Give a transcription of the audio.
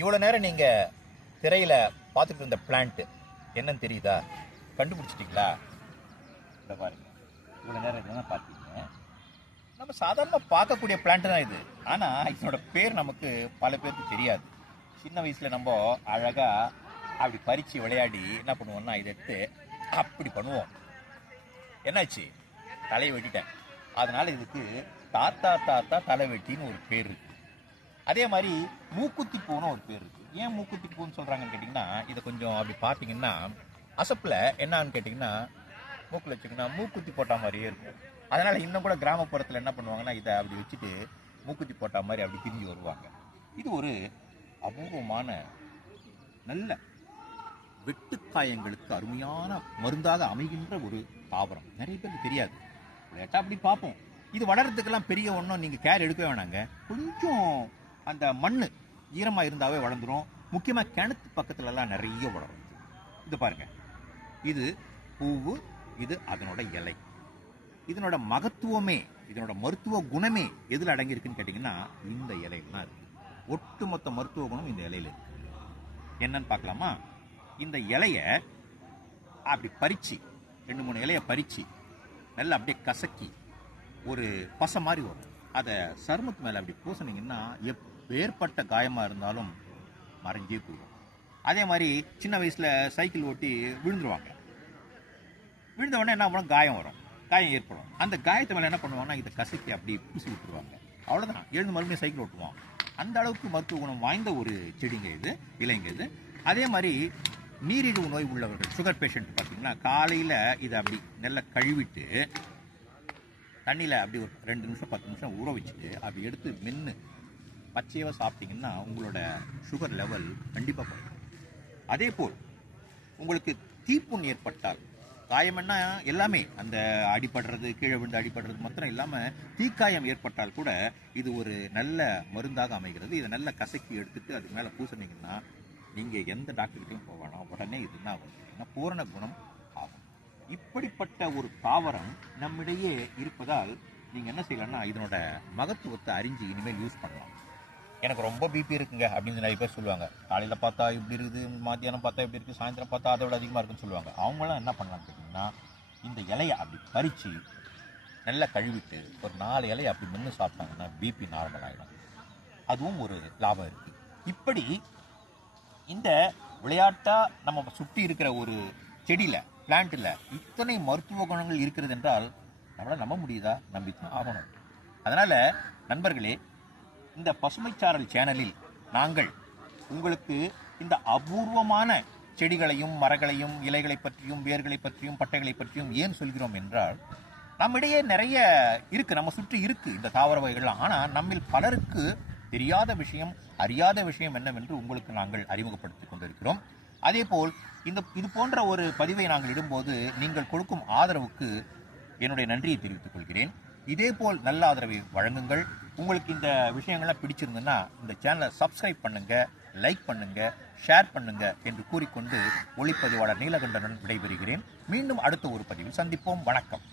இவ்வளோ நேரம் நீங்கள் திரையில் பார்த்துட்டு இருந்த பிளான்ட்டு என்னன்னு தெரியுதா? கண்டுபிடிச்சிட்டிங்களா? இந்த பாருங்க. இவ்வளோ நேரம் இதெல்லாம் பார்த்தீங்க. நம்ம சாதாரணமாக பார்க்கக்கூடிய பிளான்ட் தான் இது. ஆனால் இதனோட பேர் நமக்கு பல பேருக்கு தெரியாது. சின்ன வயசில் நம்ம அழகாக அப்படி பறித்து விளையாடி என்ன பண்ணுவோம்னா இதை எடுத்து அப்படி பண்ணுவோம். என்னாச்சு? தலையை வெட்டிட்டேன். அதனால் இதுக்கு தாத்தா தாத்தா தலை வெட்டின்னு ஒரு பேர் இருக்குது அதே மாதிரி மூக்குத்தி பூன்னு ஒரு பேர் இருக்கு. ஏன் மூக்குத்தி பூன்னு சொல்றாங்கன்னு கேட்டிங்கன்னா இதை கொஞ்சம் அப்படி பார்த்தீங்கன்னா அசப்பில் என்னன்னு கேட்டிங்கன்னா மூக்கில் வச்சுக்கோங்கன்னா மூக்குத்தி போட்ட மாதிரியே இருக்கும். அதனால இன்னும் கூட கிராமப்புறத்தில் என்ன பண்ணுவாங்கன்னா இதை அப்படி வச்சுட்டு மூக்குத்தி போட்ட மாதிரி அப்படி திரிஞ்சு வருவாங்க. இது ஒரு அபூர்வமான நல்ல வெட்டுக்காயங்களுக்கு அருமையான மருந்தாக அமைகின்ற ஒரு தாவரம். நிறைய பேருக்கு தெரியாது. விளையாட்டா அப்படி பார்ப்போம். இது வளர்றதுக்கெல்லாம் பெரிய ஒன்றும் நீங்கள் கேர் எடுக்கவே வேணாங்க. கொஞ்சம் அந்த மண் ஈரமாக இருந்தாவே வளர்ந்துடும் முக்கியமாக கிணத்து பக்கத்துலலாம் நிறைய வளரும் இது பாருங்க. இது பூவு இது அதனோட இலை. இதனோட மகத்துவமே இதனோட மருத்துவ குணமே எதில் அடங்கியிருக்குன்னு கேட்டிங்கன்னா இந்த இலையில தான் இருக்கு. ஒட்டுமொத்த மருத்துவ குணம் இந்த இலையில இருக்கு. என்னன்னு பார்க்கலாமா? இந்த இலையை அப்படி பறித்து ரெண்டு மூணு இலையை பறித்து நல்லா அப்படியே கசக்கி ஒரு பசை மாதிரி வரும். அதை சருமத்து மேலே அப்படி பூசினீங்கன்னா வேறுபட்ட காயமாக இருந்தாலும் மறைஞ்சே போயிடும். அதே மாதிரி சின்ன வயசில் சைக்கிள் ஓட்டி விழுந்துருவாங்க. விழுந்த உடனே என்ன பண்ணும் காயம் வரும். காயம் ஏற்படும். அந்த காயத்தை மேலே என்ன பண்ணுவாங்கன்னா இதை கசக்கி அப்படி பூசி விட்டுருவாங்க. அவ்வளோதான் எழுந்து மறுபடியும் சைக்கிள் ஓட்டுவோம். அந்த அளவுக்கு மருத்துவ குணம் வாய்ந்த ஒரு செடிங்க இது இலைங்க இது. அதே மாதிரி நீரிழிவு நோய் உள்ளவர்கள் சுகர் பேஷண்ட் பார்த்தீங்கன்னா காலையில் இதை அப்படி நல்லா கழுவிட்டு தண்ணியில் அப்படி ஒரு ரெண்டு நிமிஷம் பத்து நிமிஷம் ஊற வச்சுட்டு அப்படி எடுத்து மென்று பச்சையாக சாப்பிட்டீங்கன்னா உங்களோட சுகர் லெவல் கண்டிப்பாக குறையும். அதே போல் உங்களுக்கு தீப்புண் ஏற்பட்டால் காயம்னா எல்லாமே அந்த அடிபடுறது கீழே விழுந்து அடிபடுறது மாத்திரம் இல்லாமல் தீக்காயம் ஏற்பட்டால் கூட இது ஒரு நல்ல மருந்தாக அமைகிறது. இதை நல்ல கசக்கி எடுத்துட்டு அதுக்கு மேலே பூசினீங்கன்னா நீங்கள் எந்த டாக்டர்கிட்டையும் போகணும் உடனே இது என்ன ஆகும்? ஏன்னா பூரண குணம் ஆகும். இப்படிப்பட்ட ஒரு தாவரம் நம்மிடையே இருப்பதால் நீங்கள் என்ன செய்யலாம்னா இதனோட மகத்துவத்தை அறிஞ்சு இனிமேல் யூஸ் பண்ணலாம். எனக்கு ரொம்ப பிபி இருக்குங்க அப்படின்னு நிறைய பேர் சொல்லுவாங்க. காலையில் பார்த்தா இப்படி இருக்குது மத்தியானம் பார்த்தா இப்படி இருக்குது சாயந்தரம் பார்த்தா அதை விட அதிகமாக இருக்குன்னு சொல்லுவாங்க. அவங்களாம் என்ன பண்ணலான்னு கேட்டிங்கன்னா இந்த இலையை அப்படி பறித்து நல்லா கழுவிட்டு ஒரு நாலு இலையை அப்படி மென்று சாப்பிட்டாங்கன்னா பிபி நார்மல் ஆகிடும் அதுவும் ஒரு லாபம் இருக்குது இப்படி இந்த விளையாட்டாக நம்ம சுற்றி இருக்கிற ஒரு செடியில் பிளான்ட்டில் இத்தனை மருத்துவ குணங்கள் இருக்கிறது என்றால் நம்மளால் நம்ப முடியுதா? நம்பித்தான் ஆகணும். அதனால் நண்பர்களே இந்த பசுமைச்சாரல் சேனலில் நாங்கள் உங்களுக்கு இந்த அபூர்வமான செடிகளையும் மரங்களையும் இலைகளை பற்றியும் வேர்களை பற்றியும் பட்டைகளை பற்றியும் ஏன் சொல்கிறோம் என்றால் நம்மிடையே நிறைய இருக்கு நம்ம சுற்றி இருக்கு இந்த தாவர வகைகள்லாம். ஆனால் நம்மில் பலருக்கு தெரியாத விஷயம் அறியாத விஷயம் என்னவென்று உங்களுக்கு நாங்கள் அறிமுகப்படுத்திக் கொண்டிருக்கிறோம். அதேபோல் இந்த இது போன்ற ஒரு பதிவை நாங்கள் இடும்போது நீங்கள் கொடுக்கும் ஆதரவுக்கு என்னுடைய நன்றியை தெரிவித்துக் கொள்கிறேன். இதேபோல் நல்ல ஆதரவை வழங்குங்கள். உங்களுக்கு இந்த விஷயங்கள்லாம் பிடிச்சிருந்ததுன்னா இந்த சேனலை சப்ஸ்கிரைப் பண்ணுங்க லைக் பண்ணுங்க ஷேர் பண்ணுங்க என்று கூறிக்கொண்டு ஒளிப்பதிவாளர் நீலகண்டனன் விடைபெறுகிறேன். மீண்டும் அடுத்த ஒரு பதிவில் சந்திப்போம். வணக்கம்.